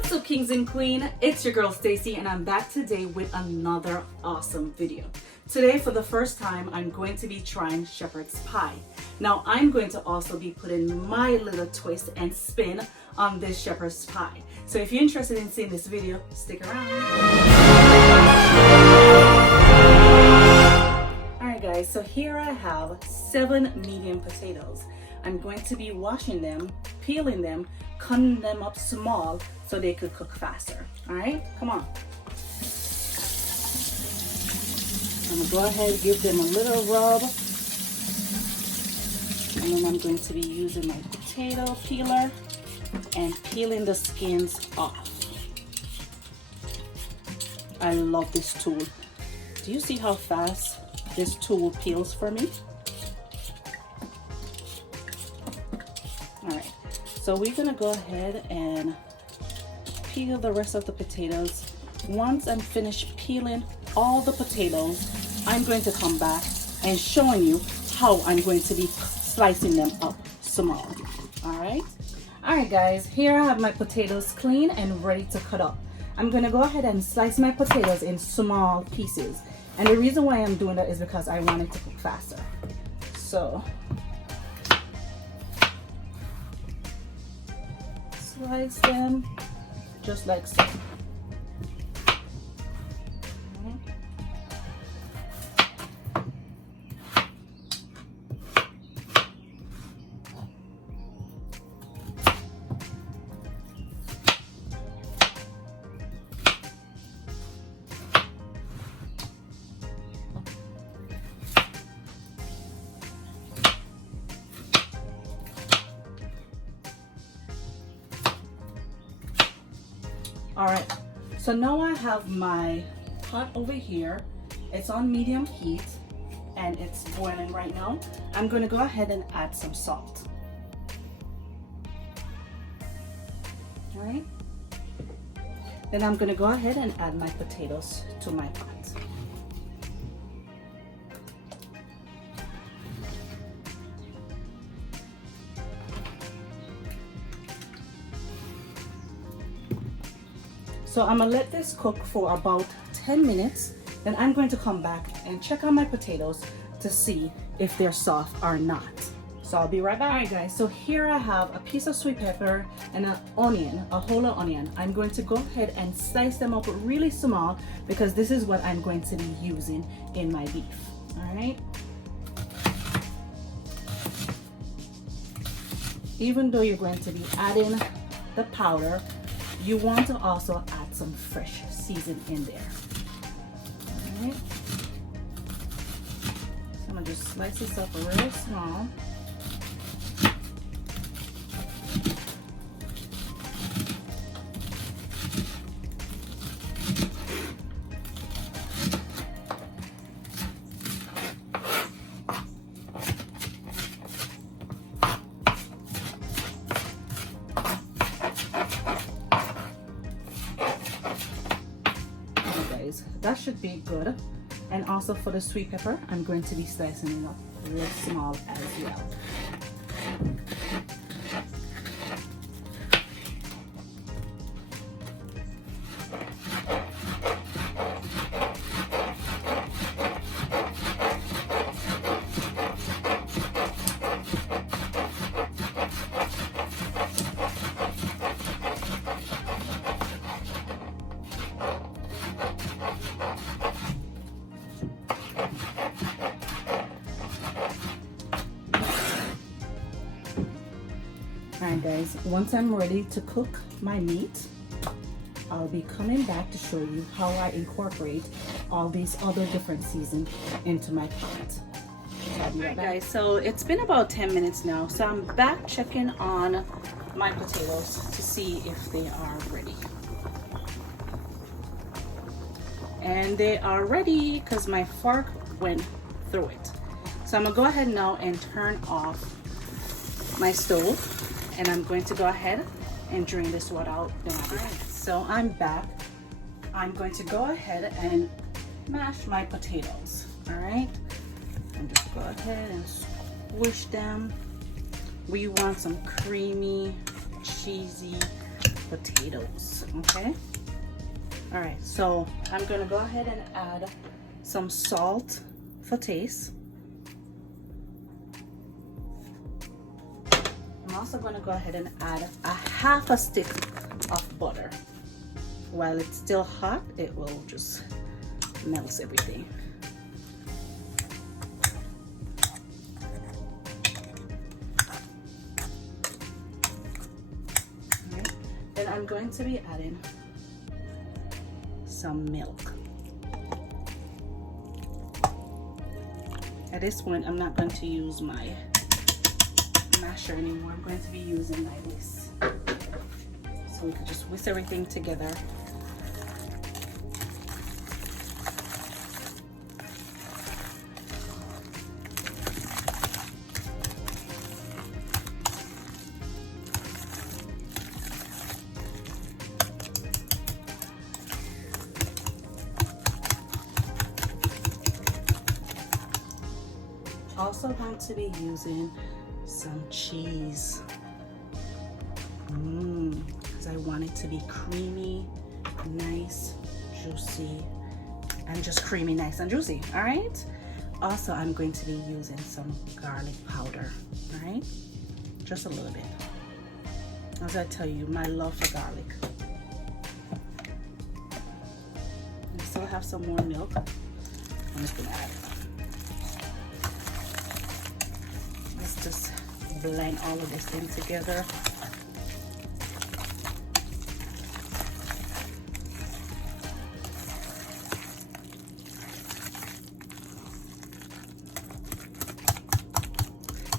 What's up, kings and queen? It's your girl Stacy, and I'm back today with another awesome video. Today, for the first time, I'm going to be trying shepherd's pie. Now, I'm going to also be putting my little twist and spin on this shepherd's pie. So if you're interested in seeing this video, stick around. Alright guys, so here I have 7 medium potatoes. I'm going to be washing them, peeling them, cutting them up small so they could cook faster. Alright, come on. I'm going to go ahead and give them a little rub. And then I'm going to be using my potato peeler and peeling the skins off. I love this tool. Do you see how fast this tool peels for me? Alright, so we're gonna go ahead and peel the rest of the potatoes. Once I'm finished peeling all the potatoes, I'm going to come back and showing you how I'm going to be slicing them up small. Alright guys, here I have my potatoes clean and ready to cut up. I'm gonna go ahead and slice my potatoes in small pieces. And the reason why I'm doing that is because I want it to cook faster. So slice them just like so. Alright, so now I have my pot over here. It's on medium heat and it's boiling right now. I'm going to go ahead and add some salt. Alright, then I'm going to go ahead and add my potatoes to my pot. So I'm gonna let this cook for about 10 minutes. Then I'm going to come back and check on my potatoes to see if they're soft or not. So I'll be right back. Alright guys, so here I have a piece of sweet pepper and an onion, a whole onion. I'm going to go ahead and slice them up really small because this is what I'm going to be using in my beef. Alright. Even though you're going to be adding the powder, you want to also add some fresh seasoning in there. Alright. So I'm going to just slice this up real small. That should be good. And also for the sweet pepper, I'm going to be slicing it up real small as well. Alright guys, once I'm ready to cook my meat, I'll be coming back to show you how I incorporate all these other different seasons into my pot. Alright guys, so it's been about 10 minutes now, so I'm back checking on my potatoes to see if they are ready. And they are ready because my fork went through it. So I'm gonna go ahead now and turn off my stove. And I'm going to go ahead and drain this water out. So I'm back. I'm going to go ahead and mash my potatoes. All right. And just go ahead and squish them. We want some creamy, cheesy potatoes. Okay. All right, so I'm gonna go ahead and add some salt for taste. I'm also gonna go ahead and add a half a stick of butter. While it's still hot, it will just melt everything. All right. Then I'm going to be adding some milk. At this point, I'm not going to use my masher anymore. I'm going to be using my whisk. So we can just whisk everything together. Also going to be using some cheese because I want it to be creamy, nice, juicy, and just creamy, nice, and juicy. All right. Also, I'm going to be using some garlic powder. All right, just a little bit. As I tell you, my love for garlic. I still have some more milk. I'm just gonna add it. Let's just blend all of this in together.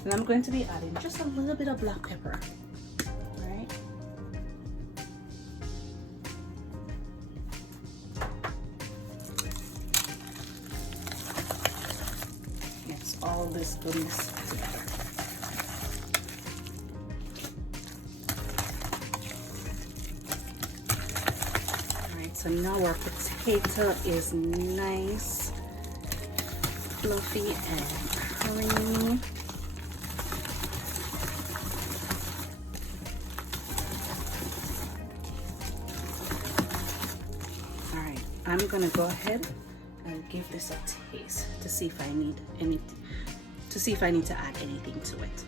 And I'm going to be adding just a little bit of black pepper. All right. Mix all this goodness together. So now our potato is nice, fluffy, and creamy. All right, I'm gonna go ahead and give this a taste to see if I need to add anything to it.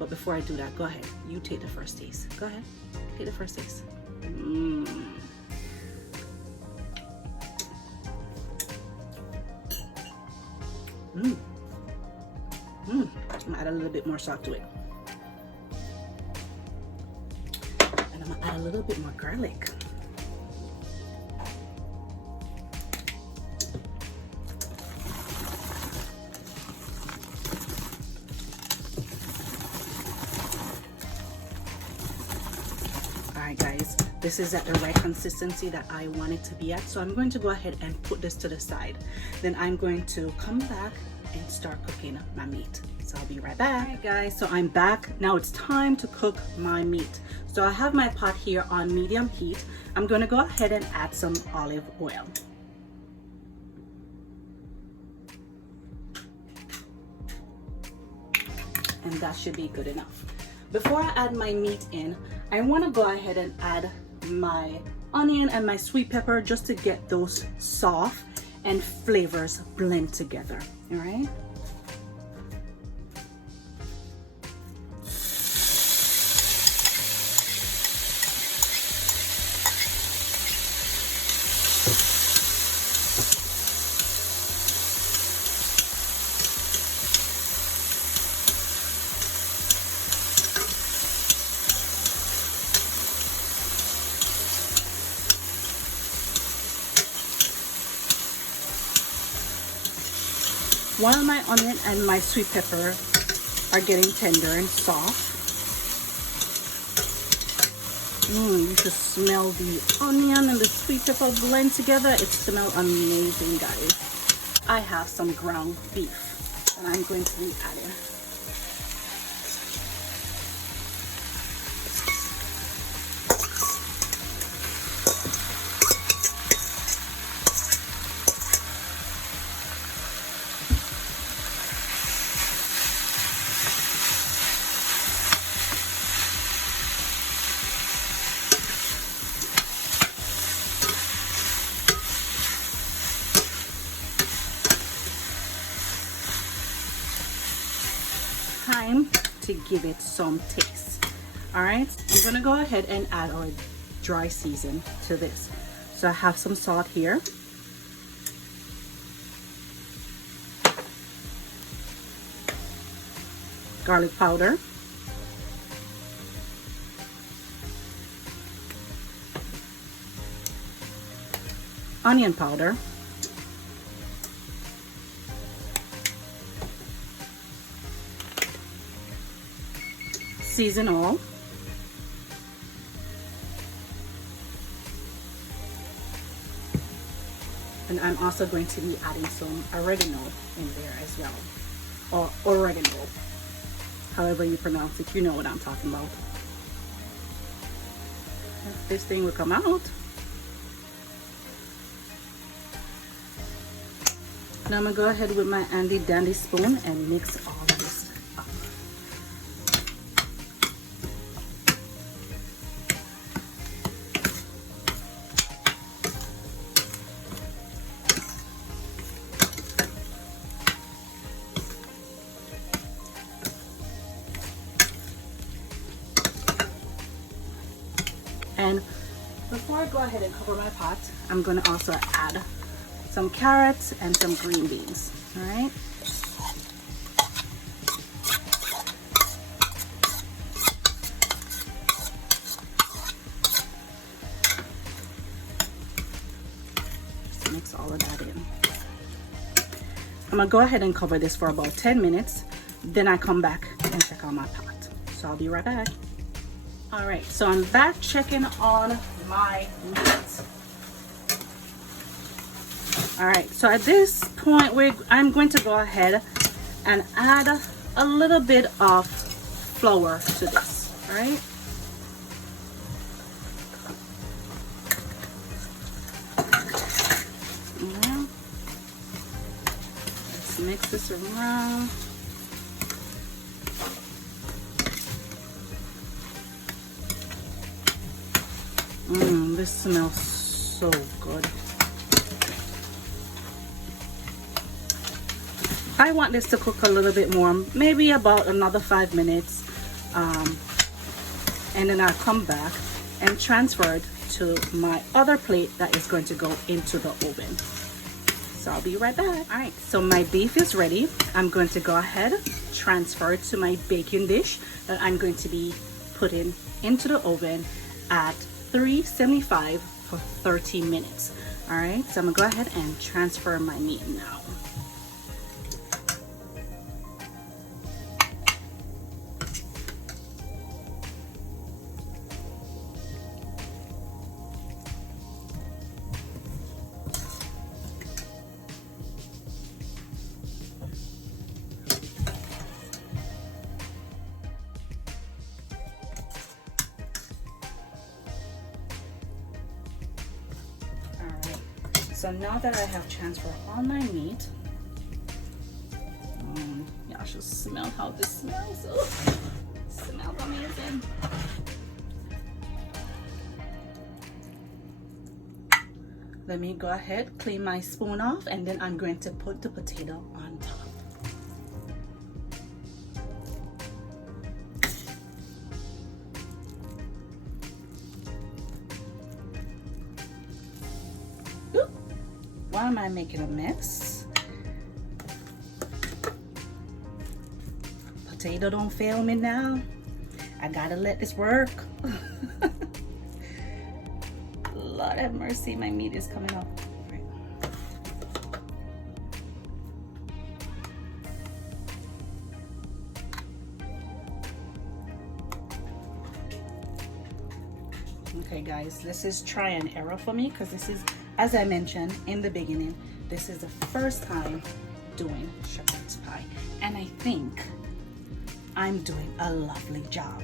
But before I do that, go ahead. You take the first taste. Go ahead, take the first taste. I'm gonna add a little bit more salt to it. And I'm gonna add a little bit more garlic. Alright guys, this is at the right consistency that I want it to be at. So I'm going to go ahead and put this to the side. Then I'm going to come back and start cooking my meat. So I'll be right back. Alright guys, so I'm back. Now it's time to cook my meat. So I have my pot here on medium heat. I'm going to go ahead and add some olive oil. And that should be good enough. Before I add my meat in, I want to go ahead and add my onion and my sweet pepper just to get those soft and flavors blend together. All right. While my onion and my sweet pepper are getting tender and soft, you should smell the onion and the sweet pepper blend together. It smells amazing, guys. I have some ground beef and I'm going to be adding. time to give it some taste. All right, I'm gonna go ahead and add our dry season to this. So I have some salt here. Garlic powder. Onion powder. Season all. And I'm also going to be adding some oregano in there as well, or oregano, however you pronounce it. You know what I'm talking about. This thing will come out. Now I'm gonna go ahead with my handy dandy spoon and mix all of this up. And before I go ahead and cover my pot, I'm gonna also add some carrots and some green beans. All right. Just mix all of that in. I'm gonna go ahead and cover this for about 10 minutes. Then I come back and check on my pot. So I'll be right back. All right, so I'm back checking on my meat. All right, so at this point, I'm going to go ahead and add a little bit of flour to this, all right? Yeah. Let's mix this around. This smells so good. I want this to cook a little bit more, maybe about another 5 minutes, and then I'll come back and transfer it to my other plate that is going to go into the oven. So I'll be right back. All right, so my beef is ready. I'm going to go ahead, transfer it to my baking dish that I'm going to be putting into the oven at 375 for 30 minutes. All right, so I'm gonna go ahead and transfer my meat now. So now that I have transferred all my meat, y'all should smell how this smells. Oh, it smells amazing. Let me go ahead, clean my spoon off, and then I'm going to put the potato on top. Why am I making a mess? Potato don't fail me now. I gotta let this work. Lord have mercy, my meat is coming off. Right. Okay guys, this is try and error for me because this is, as I mentioned in the beginning, this is the first time doing shepherd's pie, and I think I'm doing a lovely job.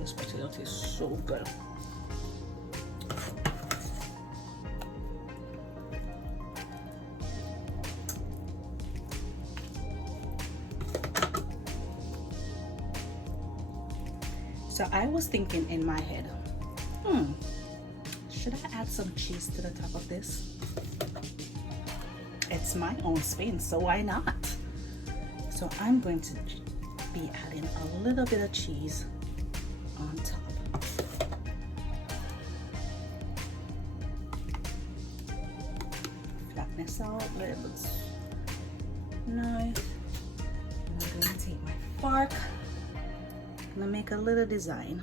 This potato tastes so good. So I was thinking in my head, should I add some cheese to the top of this? It's my own spin, so why not? So I'm going to be adding a little bit of cheese on top. Flatten this out, let it look nice. And I'm going to take my fork and make a little design.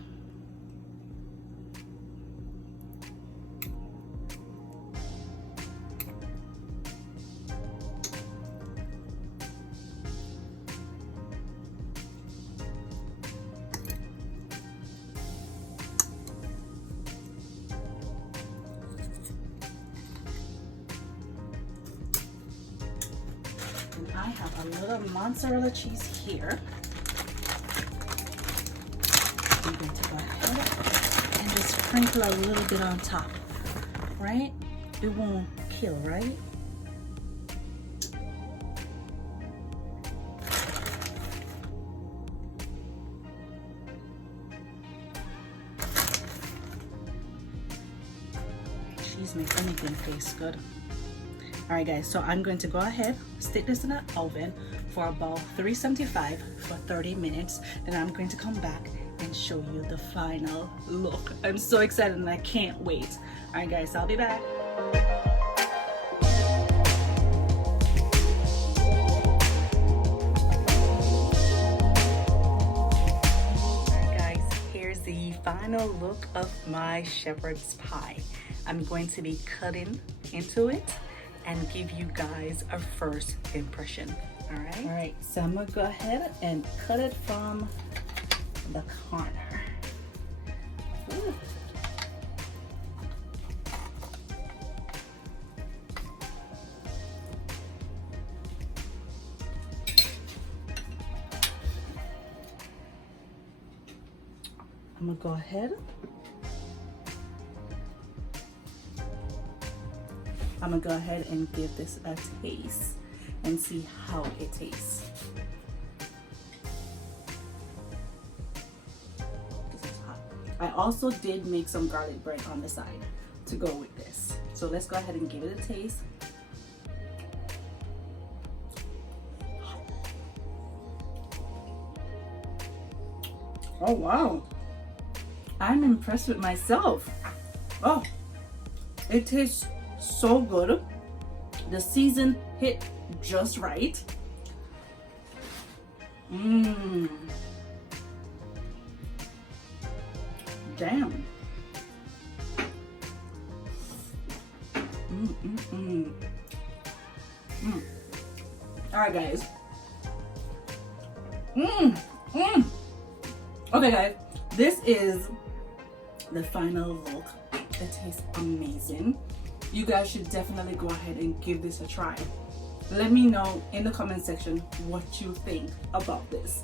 And I have a little mozzarella cheese here. I'm going to go ahead and just sprinkle a little bit on top, right? It won't kill, right? Cheese makes anything taste good. All right guys, so I'm going to go ahead, stick this in the oven for about 375 for 30 minutes. Then I'm going to come back and show you the final look. I'm so excited and I can't wait. All right guys, I'll be back. All right guys, here's the final look of my shepherd's pie. I'm going to be cutting into it and give you guys a first impression. All right, so I'm gonna go ahead and cut it from the corner. Ooh. I'm gonna go ahead. I'm gonna go ahead and give this a taste and see how it tastes. This is hot. I also did make some garlic bread on the side to go with this. So let's go ahead and give it a taste. Oh wow, I'm impressed with myself. Oh, it tastes so good. The season hit just right. Damn. All right guys. Okay guys, this is the final look. It tastes amazing. You guys should definitely go ahead and give this a try. Let me know in the comment section what you think about this.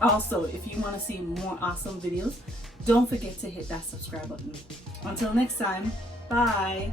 Also, if you want to see more awesome videos, don't forget to hit that subscribe button. Until next time, bye.